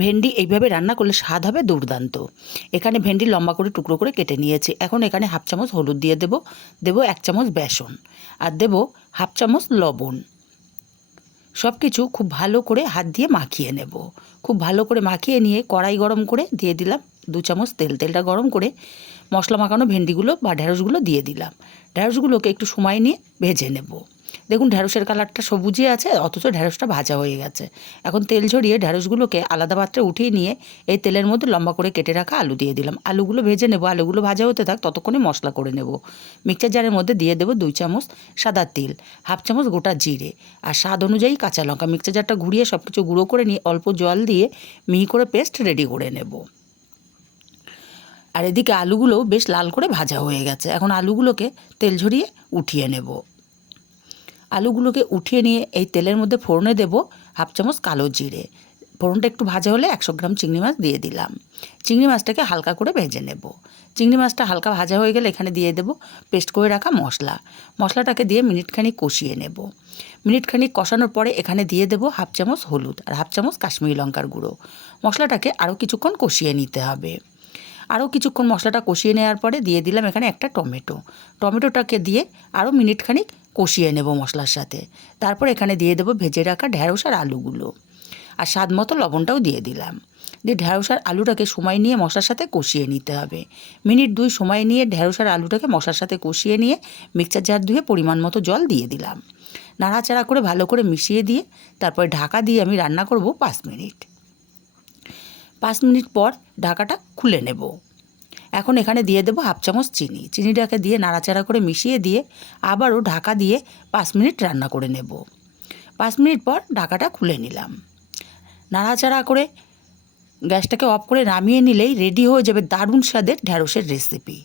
ভেন্ডি এইভাবে রান্না করলে স্বাদ হবে দুর্দান্ত। এখানে ভেন্ডি লম্বা করে টুকরো করে কেটে নিয়েছি। এখন এখানে হাফ চামচ হলুদ দিয়ে দেবো 1 চামচ বেসন, আর দেবো হাফ চামচ লবণ। সব কিছু খুব ভালো করে হাত দিয়ে মাখিয়ে নেব। খুব ভালো করে মাখিয়ে নিয়ে কড়াই গরম করে দিয়ে দিলাম 2 চামচ তেল। তেলটা গরম করে মশলা মাখানো ভেন্ডিগুলো বা ঢ্যাঁড়সগুলো দিয়ে দিলাম। ঢ্যাঁড়সগুলোকে একটু সময় নিয়ে ভেজে নেব। দেখুন ঢ্যাঁড়সের কালারটা সবুজই আছে, অথচ ঢ্যাঁড়সটা ভাজা হয়ে গেছে। এখন তেল ঝরিয়ে ঢ্যাঁড়সগুলোকে আলাদা পাত্রে উঠিয়ে নিয়ে এই তেলের মধ্যে লম্বা করে কেটে রাখা আলু দিয়ে দিলাম। আলুগুলো ভেজে নেব। আলুগুলো ভাজা হতে থাক, ততক্ষণে মশলা করে নেব। মিক্সচার জারের মধ্যে দিয়ে দেবো 2 চামচ সাদা তেল, হাফ চামচ গোটা জিরে, আর স্বাদ অনুযায়ী কাঁচা লঙ্কা। মিক্সচার জারটা ঘুরিয়ে সব কিছু গুঁড়ো করে নিয়ে অল্প জল দিয়ে মিহি করে পেস্ট রেডি করে নেব। আর এদিকে আলুগুলোও বেশ লাল করে ভাজা হয়ে গেছে। এখন আলুগুলোকে তেল ঝরিয়ে উঠিয়ে নেব। আলুগুলোকে উঠিয়ে নিয়ে এই তেলের মধ্যে ফোড়নে দেব হাফ চামচ কালো জিরে। ফোড়নটা একটু ভাজা হলে 100 গ্রাম চিংড়ি মাছ দিয়ে দিলাম। চিংড়ি মাছটাকে হালকা করে ভেজে নেব। চিংড়ি মাছটা হালকা ভাজা হয়ে গেলে এখানে দিয়ে দেব পেস্ট করে রাখা মশলা। মশলাটাকে দিয়ে মিনিটখানিক কষিয়ে নেব। মিনিটখানিক কষানোর পরে এখানে দিয়ে দেব হাফ চামচ হলুদ আর হাফ চামচ কাশ্মীরি লঙ্কার গুঁড়ো। মশলাটাকে আরও কিছুক্ষণ কষিয়ে নিতে হবে। আরও কিছুক্ষণ মশলাটা কষিয়ে নেওয়ার পরে দিয়ে দিলাম এখানে একটা টমেটো। টমেটোটাকে দিয়ে আরও মিনিটখানিক কষিয়ে নেব মশলার সাথে। তারপর এখানে দিয়ে দেবো ভেজে রাখা ঢ্যাঁড়স আর আলুগুলো, আর স্বাদ মতো লবণটাও দিয়ে দিলাম। দিয়ে ঢ্যাঁড়স আর আলুটাকে সময় নিয়ে মশলার সাথে কষিয়ে নিতে হবে। মিনিট 2 সময় নিয়ে ঢ্যাঁড়স আর আলুটাকে মশলার সাথে কষিয়ে নিয়ে মিক্সচার জার ধুয়ে পরিমাণ মতো জল দিয়ে দিলাম। নাড়াচাড়া করে ভালো করে মিশিয়ে দিয়ে তারপরে ঢাকা দিয়ে আমি রান্না করব 5 মিনিট। 5 মিনিট পর ঢাকাটা খুলে নেব। এখন এখানে দিয়ে দেবো হাফ চামচ চিনি। চিনিটাকে দিয়ে নাড়াচাড়া করে মিশিয়ে দিয়ে আবারও ঢাকা দিয়ে 5 মিনিট রান্না করে নেব। 5 মিনিট পর ঢাকাটা খুলে নিলাম। নাড়াচাড়া করে গ্যাসটাকে অফ করে নামিয়ে নিলেই রেডি হয়ে যাবে দারুণ স্বাদের ঢ্যাঁড়সের রেসিপি।